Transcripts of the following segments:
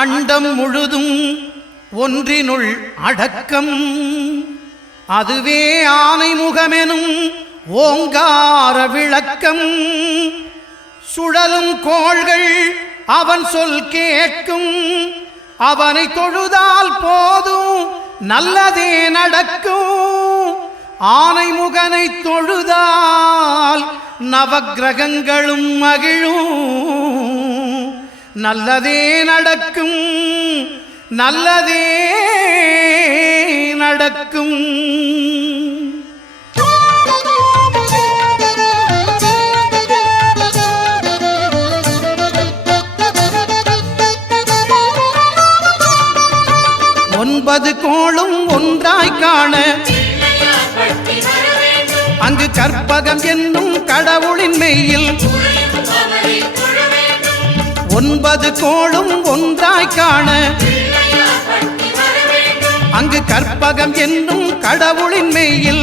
அண்டம் முழுதும் ஒன்றினுள் அடக்கம். அதுவே ஆனை முகமெனும் ஓங்கார விளக்கம். சுழலும் கோள்கள் அவன் சொல் கேட்கும். அவனை தொழுதால் போதும் நல்லதே நடக்கும். ஆனை முகனை தொழுதால் நவக்கிரகங்களும் மகிழும். நல்லதே நடக்கும், நல்லதே நடக்கும். ஒன்பது கோளும் ஒன்றாய் காண அங்கு கற்பகம் என்னும் கடவுளின் மெய்யில். ஒன்பது கோளும் ஒன்றாய் காண அங்கு கற்பகம் என்னும் கடவுளின் மெய்யில்.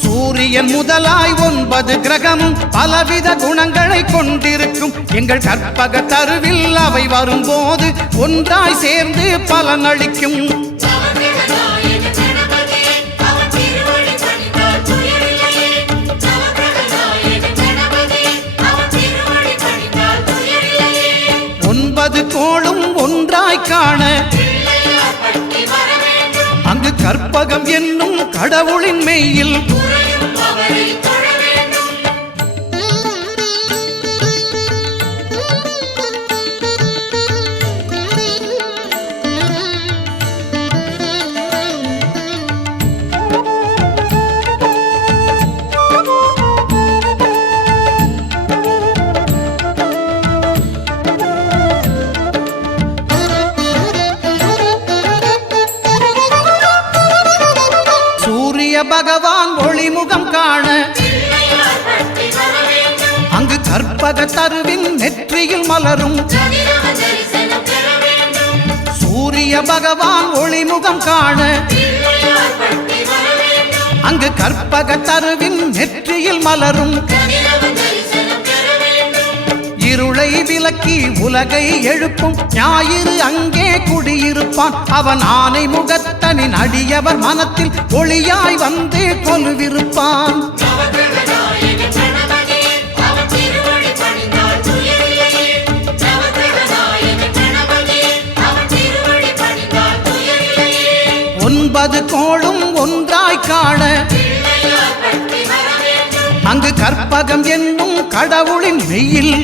சூரியன் முதலாய் 9 கிரகமும் பலவித குணங்களை கொண்டிருக்கும். எங்கள் கற்பக தருவில் அவை வரும்போது ஒன்றாய் சேர்ந்து பலனளிக்கும். ஒன்பது கோளும் ஒன்றாய் காண அங்கு கற்பகம் என்னும் கடவுளின் மெய்யில். பகவான் ஒளிமுகம் காண அங்கு கற்பக தருவின் நெற்றியில் மலரும். சூரிய பகவான் ஒளிமுகம் காண அங்கு கற்பக தருவின் நெற்றியில் மலரும். இருளை விலக்கி உலகை எழுப்பும் ஞாயிறு அங்கே குடியிருப்பான். அவன் ஆனை முகத்தனின் அடியவர் மனத்தில் ஒளியாய் வந்து கொலுவிருப்பான். ஒன்பது கோளும் ஒன்றாய் காண அங்கு கற்பகம் என்னும் கடவுளின் மெய்யில்.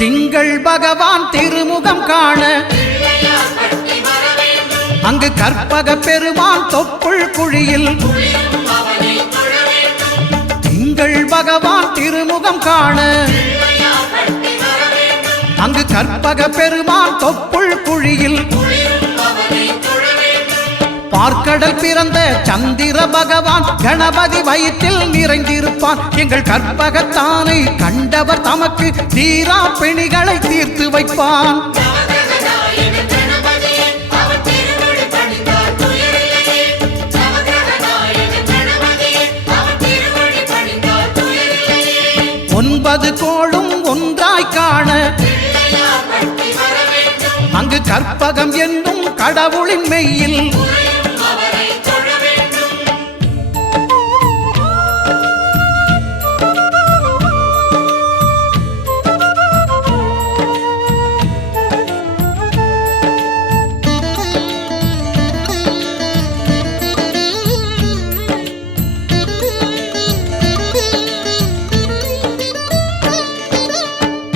திங்கள் பகவான் திருமுகம் காண அங்கு கற்பக பெருமான் தொப்புள் குழியில். திங்கள் பகவான் திருமுகம் காண அங்கு கற்பக பெருமான் தொப்புள் குழியில். பார்க்கடல் பிறந்த சந்திர பகவான் கணபதி வயிற்றில் நிறைந்திருப்பான். எங்கள் கற்பகத்தானை கண்டவர் தமக்கு தீரா பிணிகளை தீர்த்து வைப்பான். ஒன்பது கோளும் ஒன்றாய் காண அங்கு கற்பகம் என்னும் கடவுளின் மெய்யில்.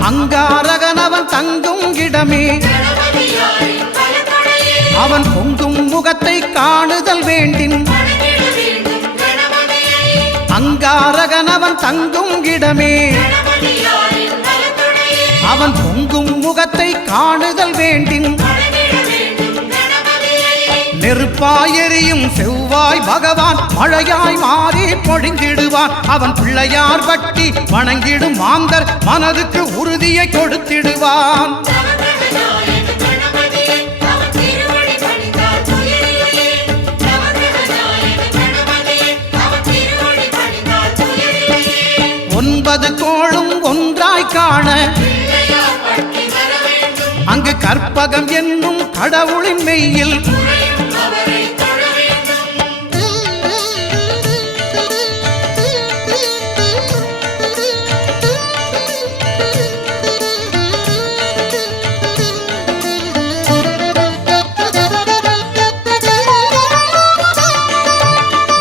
அங்காரகனவன் தங்கும் இடமே அவன் பொங்கும் முகத்தை காணுதல் வேண்டின். அங்காரகனவன் தங்கும் இடமே அவன் பொங்கும் முகத்தை காணுதல் வேண்டின். நெருப்பாயெரியும் செவ்வாய் பகவான் மழையாய் மாறி பொழிந்திடுவான். அவன் பிள்ளையார் பட்டி வணங்கிடும் மாந்தர் மனதுக்கு உறுதியை கொடுத்திடுவான். ஒன்பது கோளும் ஒன்றாய் காண அங்கு கற்பகம் என்னும் கடவுளின் மெய்யில்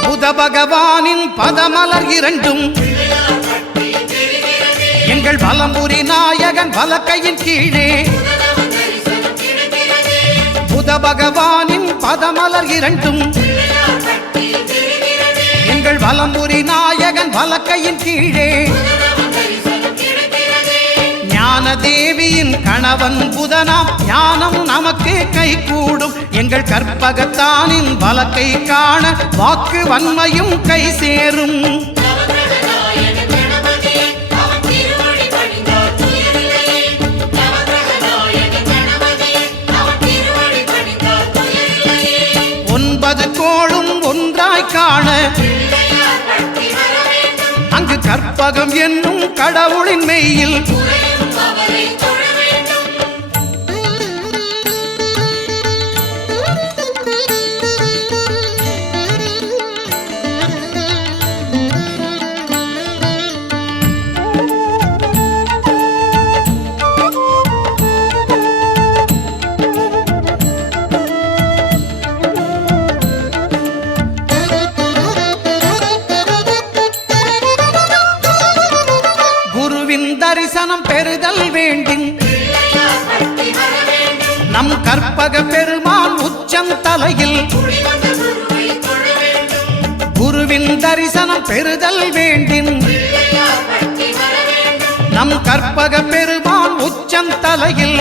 புத பகவானின் பதமலர் இரண்டும் எங்கள் வலம்புரி நாயகன் வலக்கையின் கீழே புத பகவானின் பதமலர் இரண்டும் எங்கள் வலம்புரி நாயகன் வலக்கையின் கீழே ஞான தேவியின் கணவன் புதனாம் ஞானம் நமக்கு கை கூடும். எங்கள் கற்பகத்தானின் வலக்கை காண வாக்கு வன்மையும் கை சேரும். ஒன்பது கோளும் ஒன்றாய் காண அங்கு கற்பகம் என்னும் கடவுளின் மெய்யில் தரிசனம் பெறுதல் வேண்டும். நம் கற்பக பெருமான் உச்சம் தலையில் குருவின் தரிசனம் பெறுதல் வேண்டும். நம் கற்பக பெருமான் உச்சம் தலையில்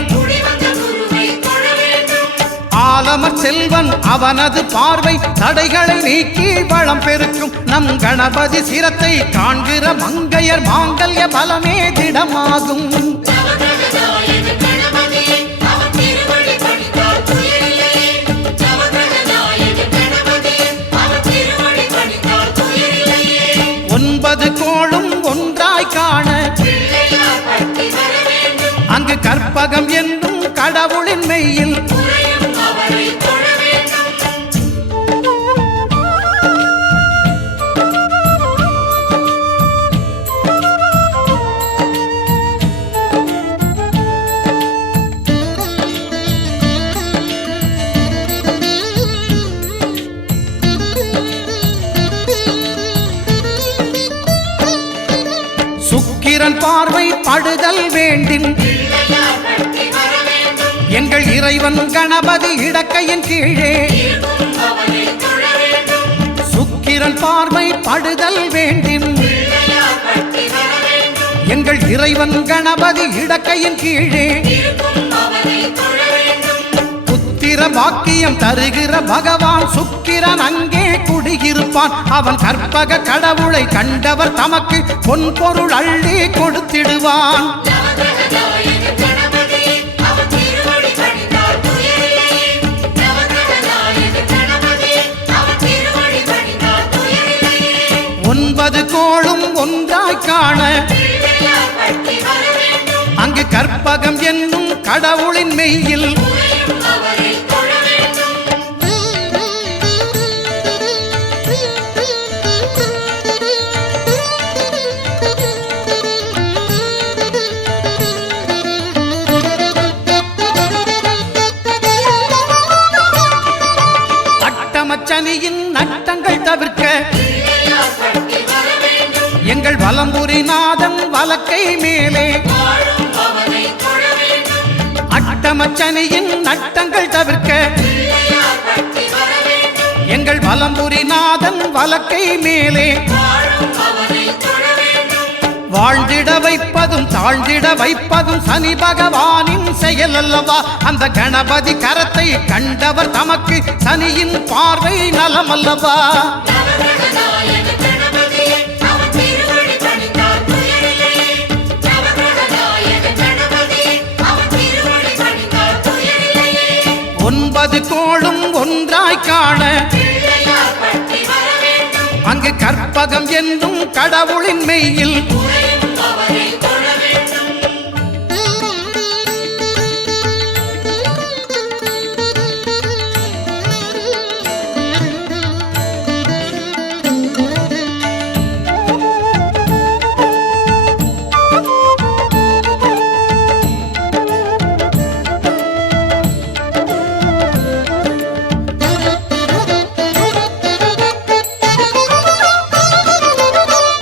ஆலமர் செல்வன் அவனது பார்வை தடைகளை நீக்கி வளம் பெருக்கும். நம் கணபதி சிரத்தை காண்கிற மங்கையர் மாங்கல்ய பலமே திடமாகும். ஒன்பது கோளும் ஒன்றாய் காண அங்கு கற்பகம் என்னும் கடவுளின் மெய்யில் சுக்கிரன் பார்வை படுதல் வேண்டும். எங்கள் இறைவன் கணபதி இடக்கையின் கீழே சுக்கிரன் பார்வை படுதல் வேண்டும். எங்கள் இறைவன் கணபதி இடக்கையின் கீழே புத்திர பாக்கியம் தருகிற பகவான் சுக்கிரன் அங்கே குடியிருப்பான். அவன் கற்பக கடவுளை கண்டவர் தமக்கு பொன் பொருள் அள்ளி கொடுத்திடுவான். ஒன்பது கோளும் ஒன்றாய் காண அங்கு கற்பகம் என்னும் கடவுளின் மெய்யில் அட்டமச்சனியின் நட்டங்கள் தவிர்க்க எங்கள் வலம்புரி நாதன் வலக்கை மேலே அட்டமச்சனியின் நட்டங்கள் தவிர்க்க எங்கள் வலம்புரி நாதன் வலக்கை மேலே வாழ்ந்திட வைப்பதும் தாழ்ந்திட வைப்பதும் சனி பகவானின் செயல் அல்லவா? அந்த கணபதி கரத்தை கண்டவர் தமக்கு சனியின் பார்வை நலம் அல்லவா? ஒன்பது கோளும் ஒன்றாய் காண அங்கு கற்பகம் என்னும் கடவுளின் மெய்யில்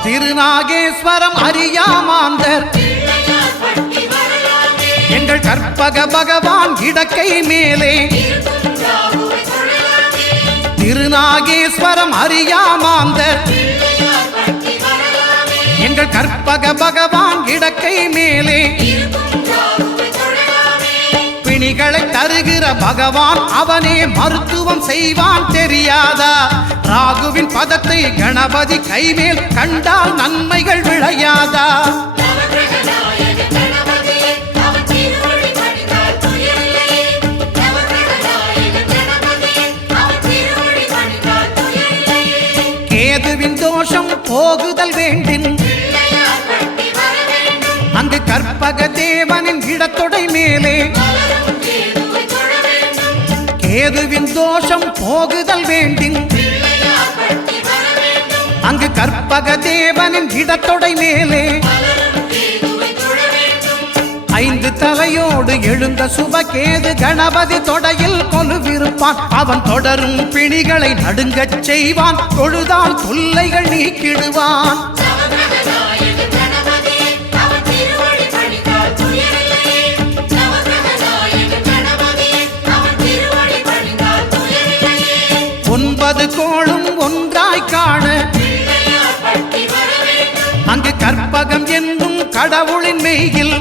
திருநாகேஸ்வரம் அறியாமாந்தர் எங்கள் கற்பக பகவான் இடக்கை மேலே திருநாகேஸ்வரம் அறியாமாந்தர் எங்கள் கற்பக பகவான் இடக்கை மேலே பிணிகளை தருகிற பகவான் அவனே மருத்துவம் செய்வான் தெரியாதா? ராகுவின் பதத்தை கணபதி கைமேல் கண்டால் நன்மைகள் விளையாதா? கேதுவின் தோஷம் போகுதல் வேண்டின் அங்கு கற்பக தேவனின் இடத்தொடை மேலே கேதுவின் தோஷம் போகுதல் வேண்டின் அங்கு கற்பக தேவனின் இடத்தொடை மேலே ஐந்து தலையோடு எழுந்த சுபகேது கணபதி தொடையில் கொலுவிருப்பான். அவன் தொடரும் பிணிகளை நடுங்கச் செய்வான். தொழுதால் தொல்லைகள் நீக்கிடுவான். ஒன்பது கோளும் ஒன்றாய் காண அங்கு கற்பகம் என்னும் கடவுளின் மெய்யில்